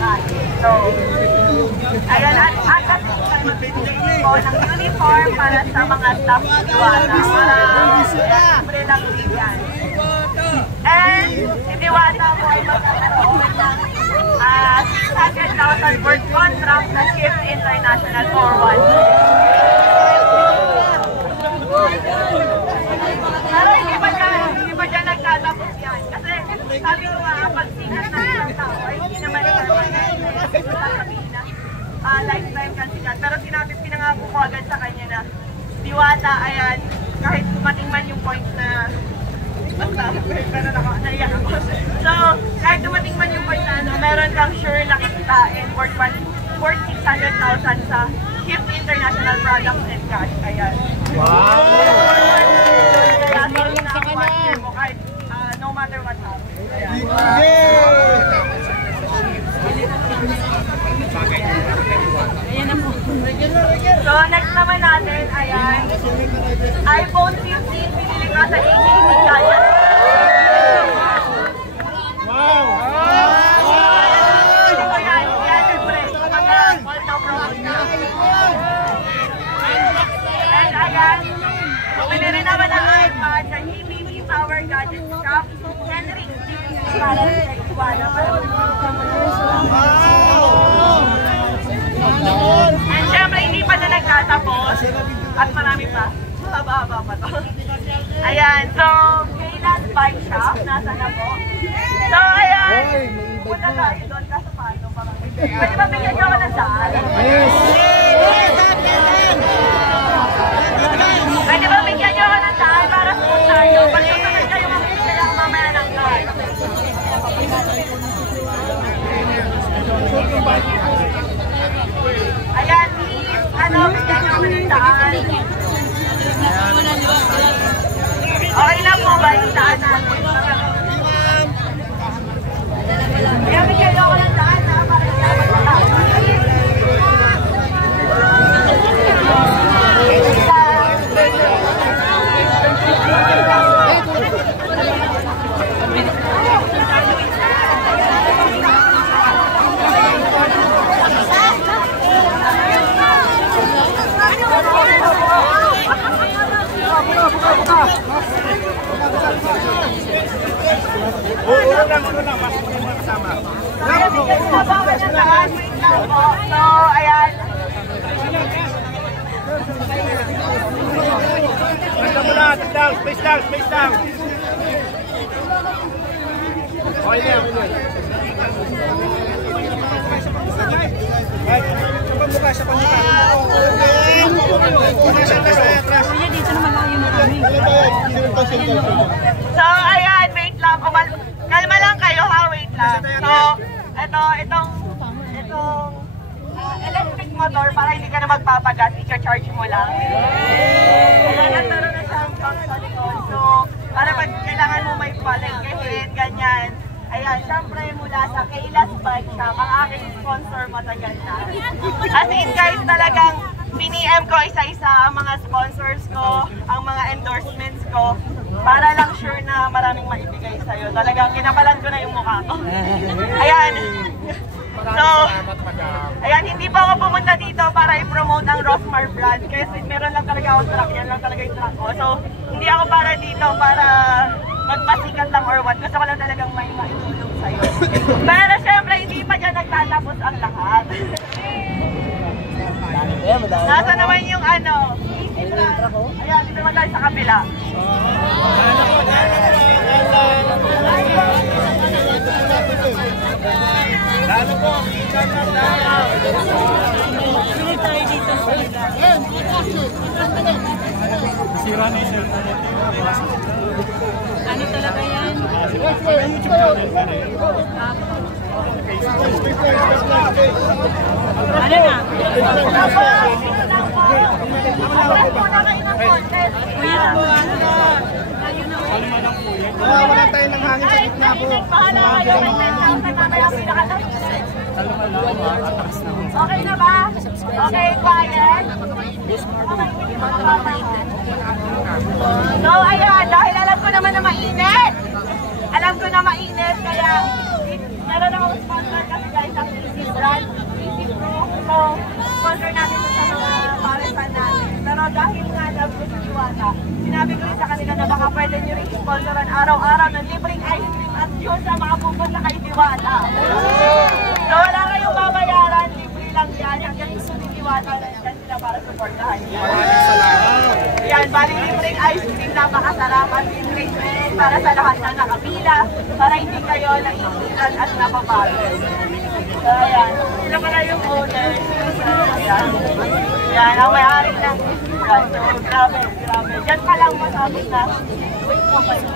makakain. So, ayan, at kasi po ng uniform para sa mga staff ng Diwata. Para libre lang din yan. And si Diwata po ay magkakaroon ng 600,000 worth contract sa Shift International for 1 year. Pero hindi pa dyan nagtatapos yan. Kasi sabi ko nga, pag sikat na isang tao ay hindi naman sasabihin na lifetime kan sikat. Pero pinangako ko agad sa kanya na Diwata, ayan, kahit dumating man yung point na naiyak ako. So, kahit dumating man yung point na meron kang sure na kikitain worth 600,000 sa Shift International Products and Cash. Ayan. Wow! Kaya sorry na ang partner mo kahit no matter what happens. Ayan. So, next naman natin, ayan, iPhone 15, pinili ka sa AKB Giant. Wow! Yan, siyempre, mga all now promote na. And ayan, pumili rin naman ang iPad sa EBB Power Gadget Shop, Henry. Para sa Iwana. And syempre, hindi pa na nagtatapos. At marami pa. Haba-haba pa to. Ayan, so, Kayla's Bike Shop. Nasa na po. So, ayan. Punta tayo doon kaso paano. Pwede ba bigyan nyo ako ng saan? Yes! Pwede ba bigyan nyo ako ng saan para smooth tayo? Pag susunod kayo makikita ako mamaya ng card. Ayan, bigyan nyo ako ng saan. Okay na po ba yung saan natin? Kaya bigyan nyo ako ng saan ha, para hindi ako magpatawag. Ulo lang, mas kasama. So, ayan. Basta mo na, space down. Okay na, sa pagbuka. Dito naman lang yung marami. So, ayan, wait lang. Kalma lang kayo ha, wait lang. So, itong electric motor para hindi ka na magpapagas, i-charge mo lang. Ayan, meron na siyang box sa likod. So, para pag kailangan mo may palengkehin, ganyan. Ayan, syempre mula sa Kayla's Bike Shop, ang aking sponsor matagal na. As in guys, talagang piniem ko isa-isa ang mga sponsors ko, ang mga endorsements ko, para lang sure na maraming maibigay sa'yo. Talagang kinabalan ko na yung mukha ko. Ayan. So, ayan, hindi pa ako pumunta dito para i-promote ang Rosmar brand. Kasi meron lang talaga ako truck, yan lang talaga yung truck ko. So, hindi ako para dito para magpasikat lang or what. Gusto ko lang talagang may maitulong sa'yo. Pero syempre, hindi pa dyan nagtatapos ang lahat. Nasa naman yung easy truck. Ayan, dito naman tayo sa kabila. Lalo po, Hindi tayo dito sa ilan. sira na yung Ano talaga yan? Ano na? Kuya, wala tayo ng hangin sa gitna po. Okay na ba? Okay, quiet. So, ayan, dahil alam ko naman na mainit. Alam ko na mainit, kaya meron akong sponsor kasi guys, ang easy dahil nga love ko si Diwata, sinabi ko rin sa kanila na baka pwede nyo rin sponsoran araw-araw ng libreng ice cream at juice sa mga pupunta kay Diwata. So wala kayong babayaran, libre lang yan. Hanggang gusto ni Diwata na yan sila para supportahan niya. Yan, bali libreng ice cream, napakasarap at libreng juice para sa lahat na nakapila, para hindi kayo naiilan at napapagod. So ayan, sila pala yung owner. Yan, ang may-ari ng restaurant. So, grabe. Diyan pa lang masabot na. Wait mo pa yun.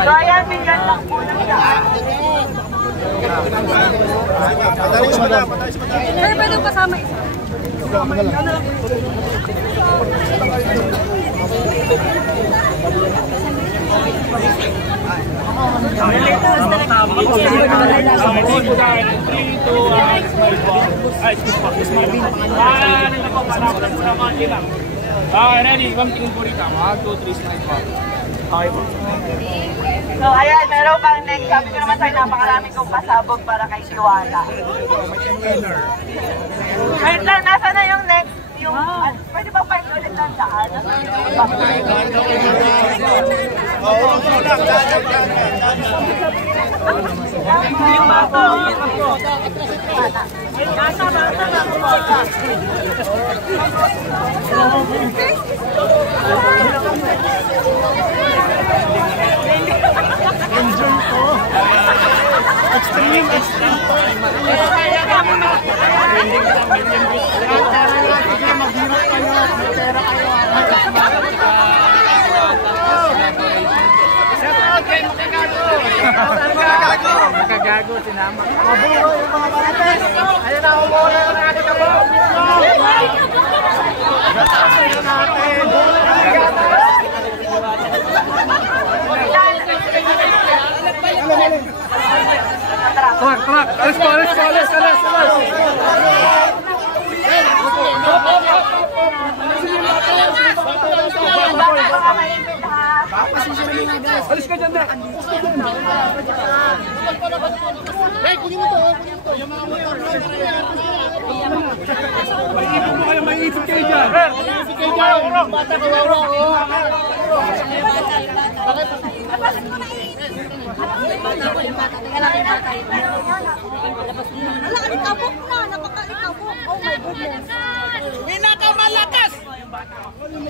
So, ayan, bigyan lang po ng daan. Pero pwede kasama isa. Ready, kamting po rito. 1, 2, 3, smile po. Okay po. So, ayan, meron pang next. Sabi ko naman sa'yo, napakarami kong pasabog para kay Diwata. Wait lang, nasa na yung next? Yung, pwede ba pa yung ulit ng daan? Yung bata. Nasa bata na kumaka. Enjoy ko. Extreme po. Maghirap kayo. May pera kayo. Makagago, sinama. Mabuo yung mga marites. Ayun na, umuuna yung natin ako. Gatasin natin. Trak. Alis po. Alis ka dyan, Dek. Hey, kunin mo to. Yung mga motor. May-ipon mo kayo, may-ipon kayo dyan. May-ipon kayo dyan. Bata ko,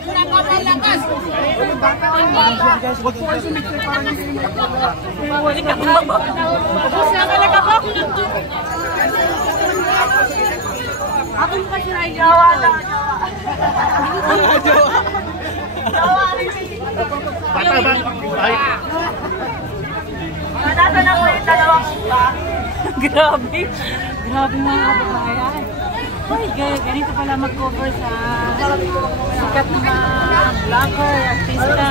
Pinakamalakas! Huwag po kayo sumikli para hindi Ako yung kasi na Jawa. Bata ba? Ay. Nasa na po yung dalawang upa. Grabe mga kababayan. Uy, ganito pala mag-cover sa sikat na mga vlogger, artista.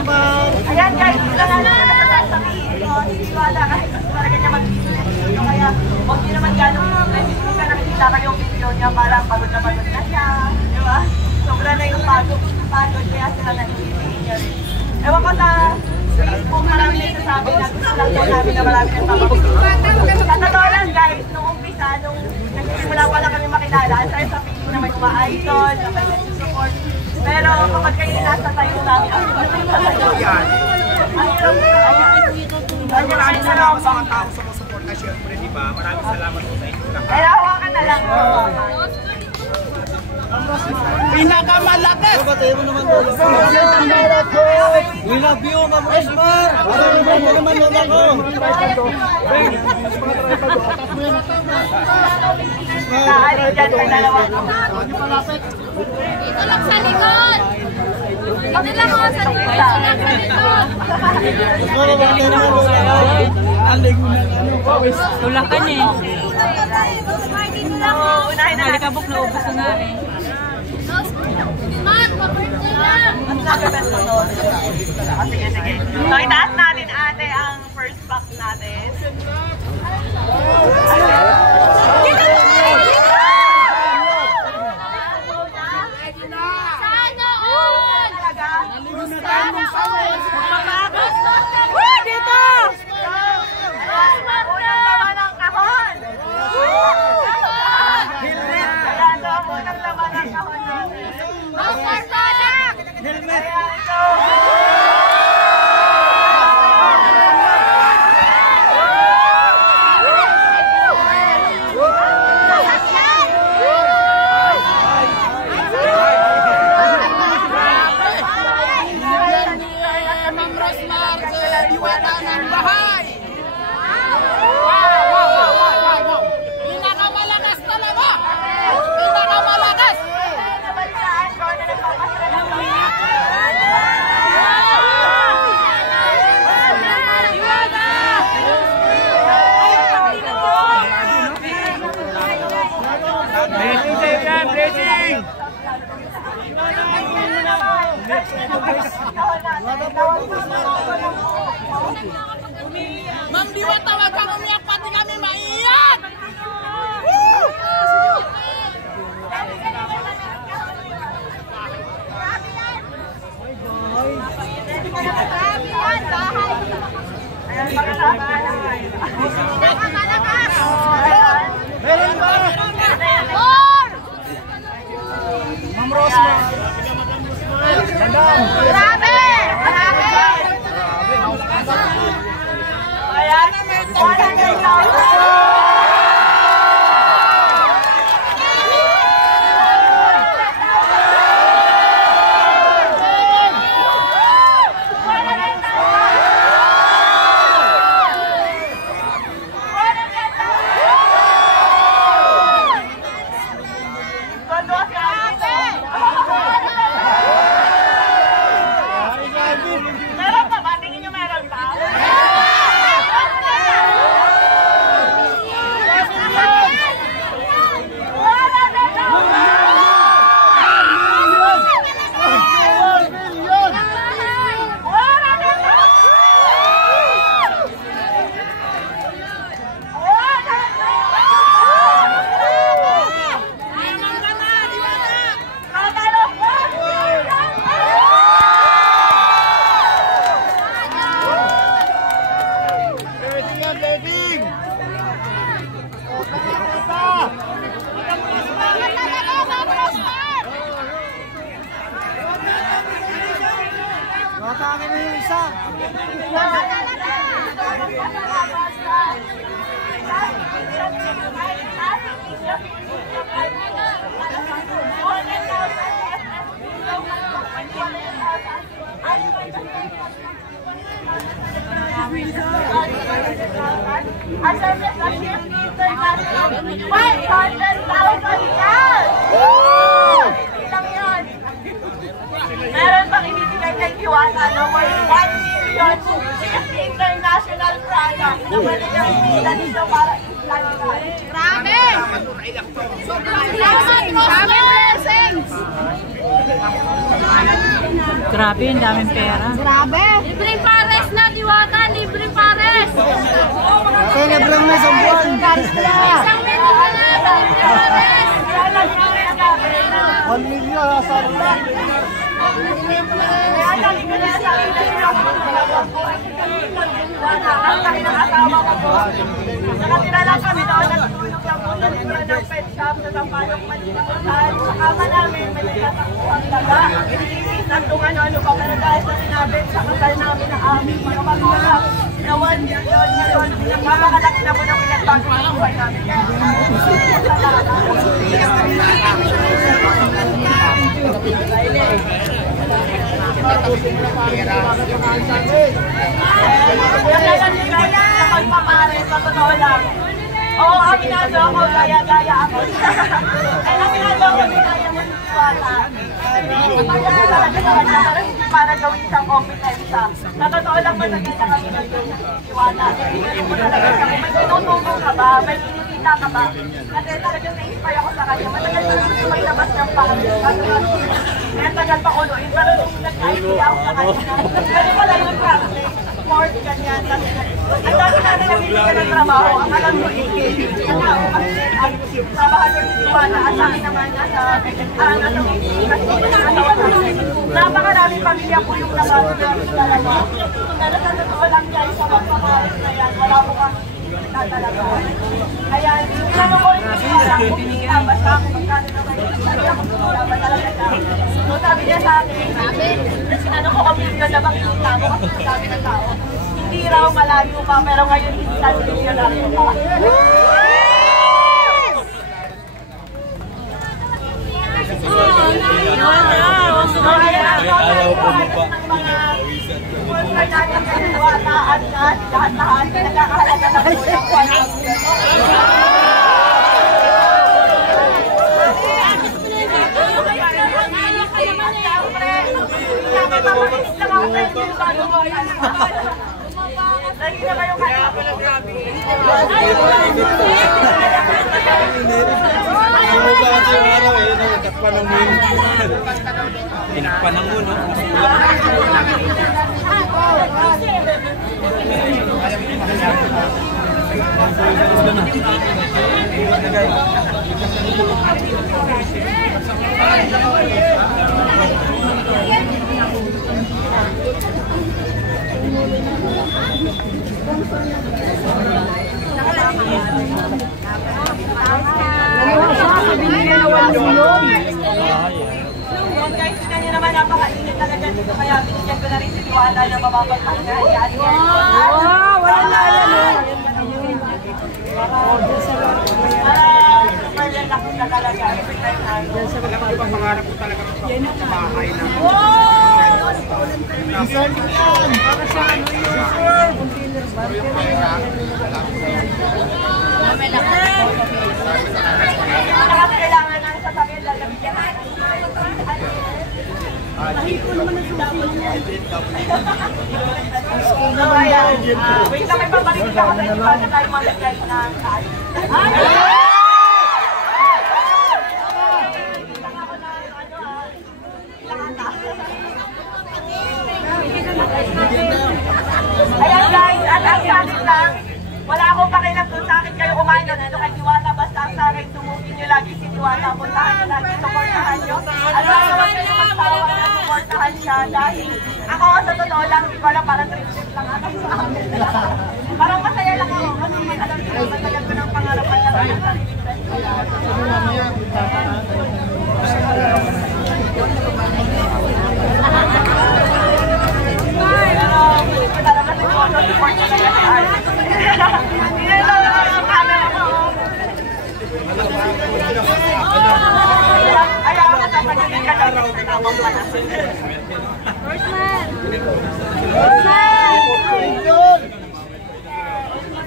Ayan guys, wala na naman sa video. Hindi wala kasi talaga niya mag-business video. Kaya huwag niyo naman gano'n hindi ka nakikita kayong video niya parang pagod na siya. Di ba? Sobra na yung pagod kaya sila na-ibigay niya rin. Ewan ko sa Facebook, marami na sasabi na gusto lang daw namin na marami na papabog. Sa totoo lang guys, nung umpisa, nung nagsimula pa lang kami makilala, sa Facebook na may uma-idol, na may nag-support. Pero kapag kayo nasa tayo namin, ang Maraming salamat sa mga tao sa suporta, syempre, di ba? Maraming salamat po sa inyo. kaya hawakan na lang. Pinakamalakas! We love you, Ma'am Esmar! Naalit dyan sa dalawa. Ito lang sa likod! Ito lang ako sa likod! Tulakan eh. Unahin na natin. Alikabok na ubos na nga eh. Mark, pa-birthday lang! Sige. So, itaas natin ate ang first box natin. Sana all! Dito! Unang naman ang kahon! Diwata ng bahay! Wow! Pinakamalakas talaga! Pinakamalakas! Nabalitaan ko na nagpapasira ng Blessing! Ma'am Diwata, wag kang umiyak, pati kami maiyak! Meron ba? Ma'am Rosma! Grabe! Ayan, 100,000! Meron pa ba? Tingin nyo meron pa? Akin na yung isa. Meron pang ibibigay kay Diwata na worth 1 million gift international product na pwede niyang ibigay dito para i-plan ka. Grabe! Grabe blessings! Grabe, ang daming pera. Grabe! Libreng pares na, Diwata! Libreng pares! Okay, libreng na sa buwan. Isang minuto na! Libreng pares! 1 million, asabi na. Kaya dali ko na sabi na siya ako ang laki ng asawa ko po. Nakatira lang kami doon, natutulog lang po sa likod ng pet shop sa Sampalok, Manila po saan. Sa kama namin, may nagtatakbuhan daga. Iniisip kung ano-ano pa, pero dahil sa sinabit sa kasal namin na aming mga magulang na 1 million ngayon, pinagmamalaki na po ng pinagbago ng buhay namin. Sa pagpapare, sa totoo lang. Oo, aminado ako, gaya-gaya ako. Ay, aminado ako, gaya mo si Diwata. Para gawin siyang kompetensya. Sa totoo lang, matagal na kami nag-Diwata. Hindi mo talaga siya, may tinutulong ka ba? May kinikita ka ba? Kasi talagang na-inspire ako sa kanya. Matagal na gusto may labas ng pangit. Kaya tagal pa kuloyin. Pero nung nag-idea ako sa kanya, pwede pala yung practice. Sport, ganyan. Ang dami natin nabibigyan ng trabaho. Ang alam ko, trabahador si Diwata. At sa akin naman, nasa napakaraming pamilya po yung nakatulong sa dalawa. Pero sa totoo lang guys, sa pagpapares na yan, wala mo kang tatalaga. Kaya, ano ko rin yung walang kumita, basta ako magkano naman yung sabi ako kumita, ba talaga siya. So sabi niya sa akin, ano ko kamilyon na makikita mo kasi sabi ng tao. Hindi raw malayo pa, pero ngayon instant milyonaryo pa. lahat-lahat, pinagkakahalaga ng kulang pa ng lagi na kayo kaya pala grabe. Kasi yung araw eh, nagtakpan ng moon. Tinakpan ng moon, no? Guys, tignan nyo naman, napakainit talaga dito, kaya binigyan ko na rin si Diwata na mababagpahingahan yan. Wala na yan. Super relax na talaga. Pangarap ko talaga sa bahay na. Isang yan! Para sa ano yun? Kailangan na sa pamilya, lalabigyan na. Wait lang, may pabalik ako sa inyo para tayo malagyan ng kain. Ayan guys, at ang sakin lang, wala akong pakialam doon sa akin kayo kumain na dito kay Diwata. Basta ang sa akin, tumugin nyo lagi si Diwata. Puntahan nyo lagi, supportahan nyo. At huwag nyo magtawa na supportahan siya. Dahil ako sa totoo lang, hindi ko alam, parang trip-trip lang ako sa akin. Parang masaya lang ako. Kasi alam nyo, matagal ko ng pangarapan na rin. Support nyo lang si Art. Hindi na lang ang camera ko. Ayaw ako sa pagiging kagawa sa tamang panasin.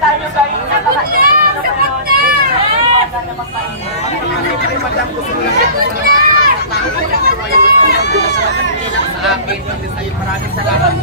Tayo guys, Maraming salamat.